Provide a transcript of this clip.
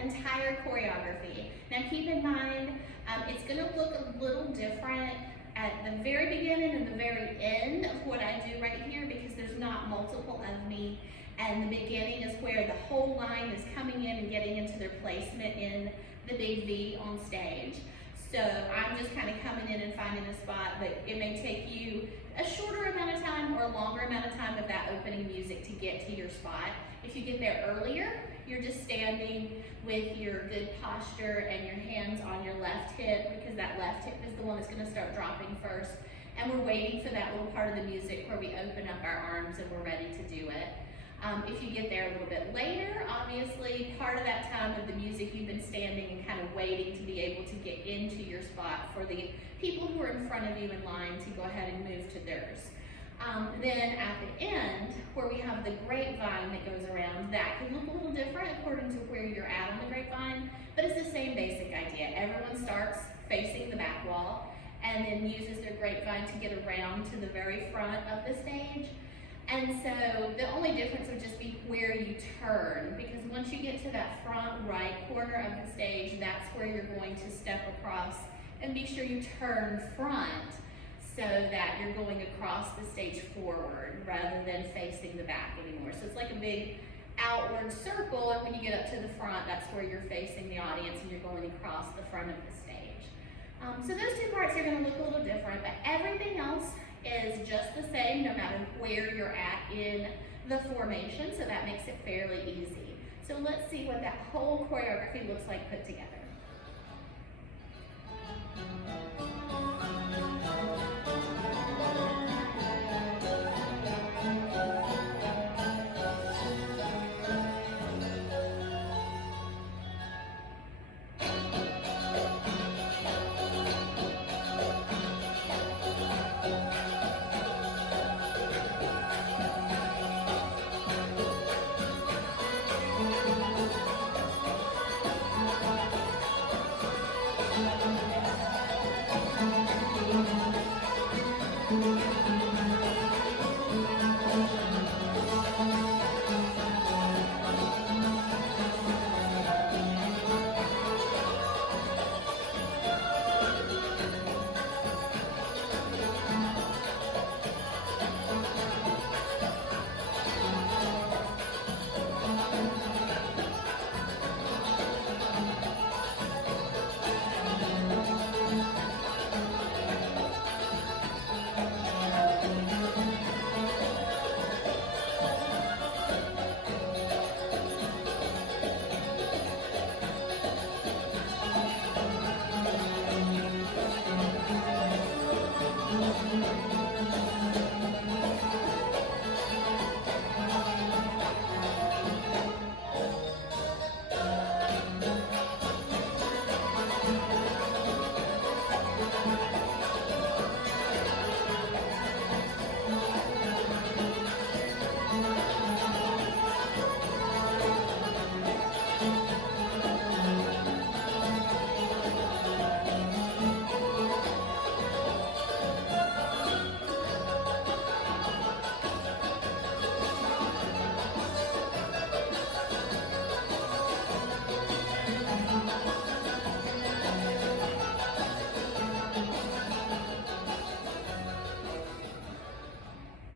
that entire choreography. Now keep in mind, it's gonna look a little different at the very beginning and the very end of what I do right here, because there's not multiple of me. And the beginning is where the whole line is coming in and getting into their placement in the big V on stage. So I'm just kind of coming in and finding a spot, but it may take you a shorter amount of time or a longer amount of time of that opening music to get to your spot. If you get there earlier, you're just standing with your good posture and your hands on your left hip, because that left hip is the one that's going to start dropping first. And we're waiting for that little part of the music where we open up our arms and we're ready to do it. If you get there a little bit later, obviously part of that time of the music you've been standing and kind of waiting to be able to get into your spot for the people who are in front of you in line to go ahead and move to theirs. Then at the end, where we have the grapevine that goes around, that can look a little different according to where you're at on the grapevine, but it's the same basic idea. Everyone starts facing the back wall and then uses their grapevine to get around to the very front of the stage. And so the only difference would just be where you turn, because once you get to that front right corner of the stage, that's where you're going to step across, and be sure you turn front so that you're going across the stage forward rather than facing the back anymore. So it's like a big outward circle, and when you get up to the front, that's where you're facing the audience and you're going across the front of the stage. So those two parts are going to look a little different, but everything else is just the same no matter where you're at in the formation, so that makes it fairly easy. So let's see what that whole choreography looks like put together.